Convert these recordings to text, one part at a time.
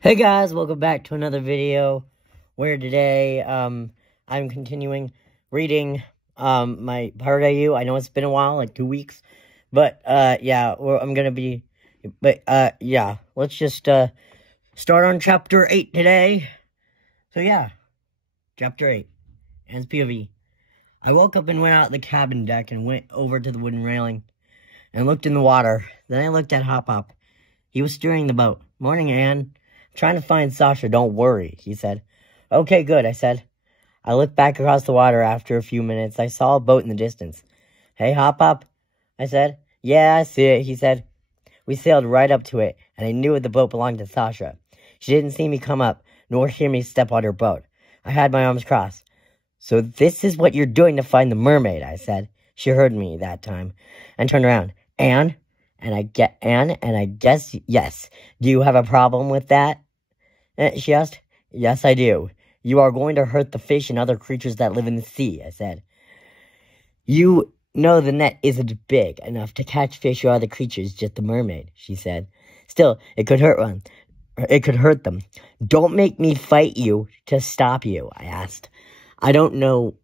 Hey guys, welcome back to another video where today I'm continuing reading my Pirate AU. I know it's been a while, like 2 weeks, but yeah, yeah, let's just start on chapter 8 today. So yeah, chapter 8, Anne's POV. I woke up and went out the cabin deck and went over to the wooden railing and looked in the water. Then I looked at Hop Hop. He was steering the boat. Morning, Anne. Trying to find Sasha, don't worry, he said. Okay, good, I said. I looked back across the water after a few minutes. I saw a boat in the distance. Hey, Hop Hop, I said. Yeah, I see it, he said. We sailed right up to it, and I knew the boat belonged to Sasha. She didn't see me come up, nor hear me step on her boat. I had my arms crossed. So this is what you're doing to find the mermaid, I said. She heard me that time, and turned around. Anne? And I guess, yes. Do you have a problem with that? She asked. Yes, I do. You are going to hurt the fish and other creatures that live in the sea, I said. You know the net isn't big enough to catch fish or other creatures, just the mermaid, she said. Still, it could hurt one. It could hurt them. Don't make me fight you to stop you, I asked. I don't know,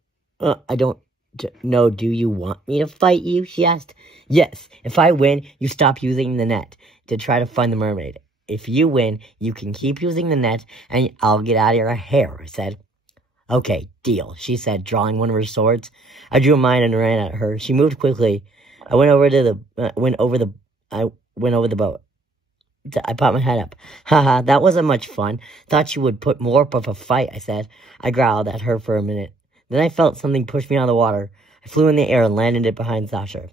do you want me to fight you, she asked. Yes, if I win, you stop using the net to try to find the mermaid. If you win, you can keep using the net, and I'll get out of your hair, I said. Okay, deal, she said, drawing one of her swords. I drew mine and ran at her. She moved quickly. I went over the boat. I popped my head up. Haha, that wasn't much fun. Thought you would put more up of a fight, I said. I growled at her for a minute. Then I felt something push me out of the water. I flew in the air and landed it behind Sasha.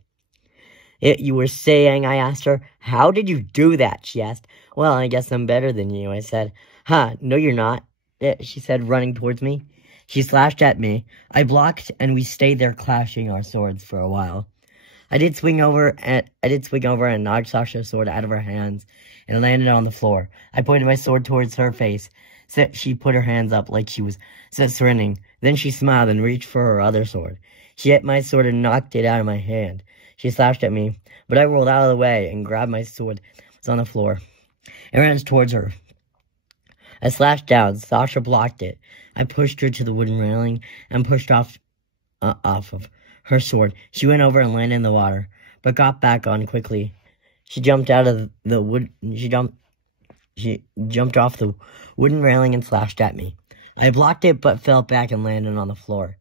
You were saying, I asked her. How did you do that, she asked. Well, I guess I'm better than you, I said. No you're not, she said, running towards me. She slashed at me. I blocked, and we stayed there clashing our swords for a while. I did swing over and knocked Sasha's sword out of her hands and landed on the floor. I pointed my sword towards her face. So she put her hands up like she was surrendering. Then she smiled and reached for her other sword. She hit my sword and knocked it out of my hand. She slashed at me, but I rolled out of the way and grabbed my sword. It was on the floor. I ran towards her. I slashed down. Sasha blocked it. I pushed her to the wooden railing and pushed off of her sword. She went over and landed in the water, but got back on quickly. She jumped out of the wood. She jumped off the wooden railing and slashed at me. I blocked it, but fell back and landed on the floor.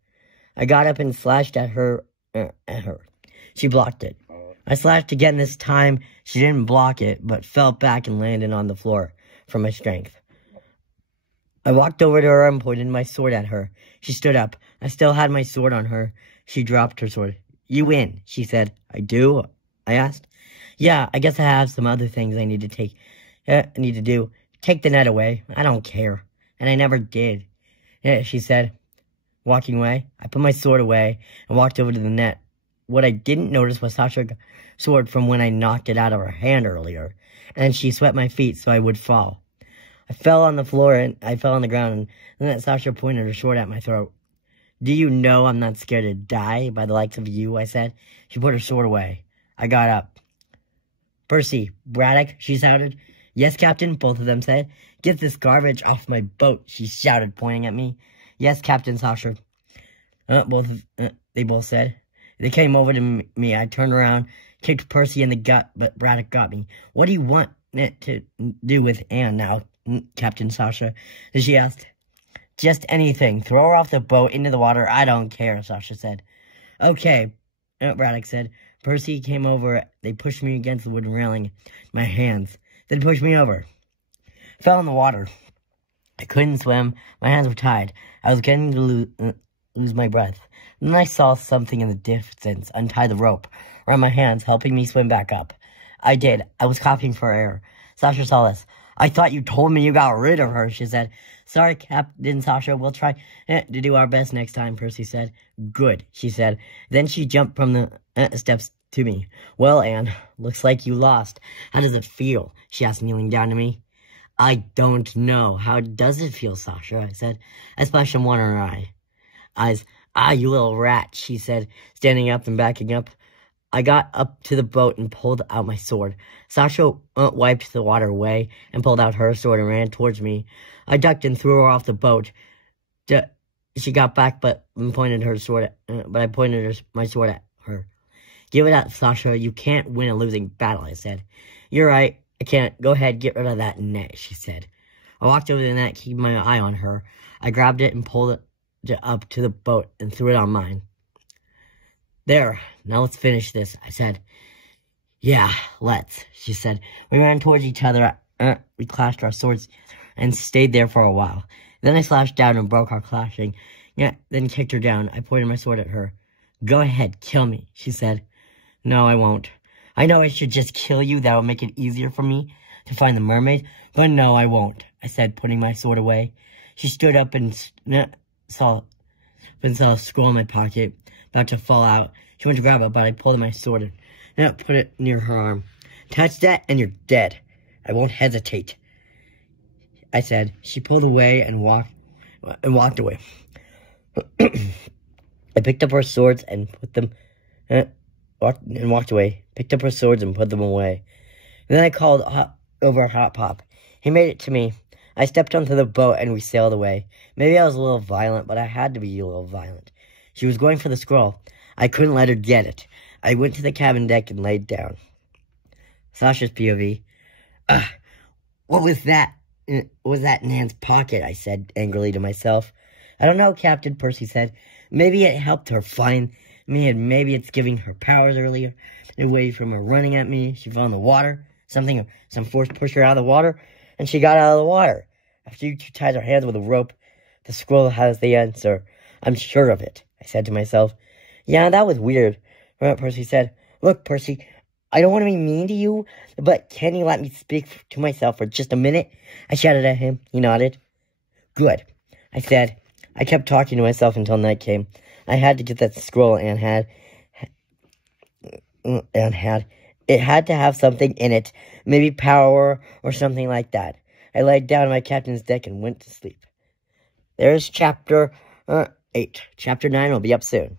I got up and slashed at her. She blocked it. I slashed again this time. She didn't block it, but fell back and landed on the floor from my strength. I walked over to her and pointed my sword at her. She stood up. I still had my sword on her. She dropped her sword. You win, she said. I do? I asked. Yeah, I guess I have some other things I need to do. Take the net away. I don't care. And I never did. Yeah, she said, walking away. I put my sword away and walked over to the net. What I didn't notice was Sasha's sword from when I knocked it out of her hand earlier, and she swept my feet so I would fall. I fell on the floor, and I fell on the ground, and then Sasha pointed her sword at my throat. Do you know I'm not scared to die by the likes of you, I said. She put her sword away. I got up. Percy, Braddock, she shouted. Yes, Captain, both of them said. Get this garbage off my boat, she shouted, pointing at me. Yes, Captain, Sasha. They both said. They came over to me. I turned around, kicked Percy in the gut, but Braddock got me. What do you want it to do with Anne now, Captain Sasha? She asked. Just anything. Throw her off the boat into the water. I don't care, Sasha said. Okay, Braddock said. Percy came over. They pushed me against the wooden railing. My hands. Then pushed me over. I fell in the water. I couldn't swim. My hands were tied. I was getting to lose my breath. Then I saw something in the distance untie the rope around my hands, helping me swim back up. I did. I was coughing for air. Sasha saw this. I thought you told me you got rid of her, she said. Sorry, Captain Sasha. We'll try to do our best next time, Percy said. Good, she said. Then she jumped from the steps to me. Well, Anne, looks like you lost. How does it feel? She asked, kneeling down to me. I don't know. How does it feel, Sasha? I said. I splashed in one of her eyes. Ah, you little rat, she said, standing up and backing up. I got up to the boat and pulled out my sword. Sasha wiped the water away and pulled out her sword and ran towards me. I ducked and threw her off the boat. She got back, but I pointed my sword at her. Give it up, Sasha. You can't win a losing battle, I said. You're right. I can't. Go ahead, get rid of that net, she said. I walked over to the net, keeping my eye on her. I grabbed it and pulled it up to the boat and threw it on mine. There, now let's finish this, I said. Yeah, let's, she said. We ran towards each other. We clashed our swords and stayed there for a while. Then I slashed down and broke our clashing. Yeah, then kicked her down. I pointed my sword at her. Go ahead, kill me, she said. No, I won't. I know I should just kill you. That'll make it easier for me to find the mermaid. But no, I won't, I said, putting my sword away. She stood up and saw a scroll in my pocket, about to fall out. She went to grab it, but I pulled my sword and put it near her arm. Touch that and you're dead. I won't hesitate, I said. She pulled away and walked away. I picked up her swords and put them, walked away. Picked up her swords and put them away. And then I called over Hot Pop. He made it to me. I stepped onto the boat and we sailed away. Maybe I was a little violent, but I had to be a little violent. She was going for the scroll. I couldn't let her get it. I went to the cabin deck and laid down. Sasha's POV. What was that? What was that in Anne's pocket? I said angrily to myself. I don't know, Captain, Percy said. Maybe it helped her find me, and maybe it's giving her powers earlier. Away from her running at me, she fell in the water. Some force pushed her out of the water, and she got out of the water. After you two tied her hands with a rope, the scroll has the answer. I'm sure of it, I said to myself. Yeah, that was weird, Percy said. Look, Percy, I don't want to be mean to you, but can you let me speak to myself for just a minute? I shouted at him. He nodded. Good, I said. I kept talking to myself until night came. I had to get that scroll Anne had. It had to have something in it, maybe power or something like that. I laid down on my captain's deck and went to sleep. There's chapter 8. Chapter 9 will be up soon.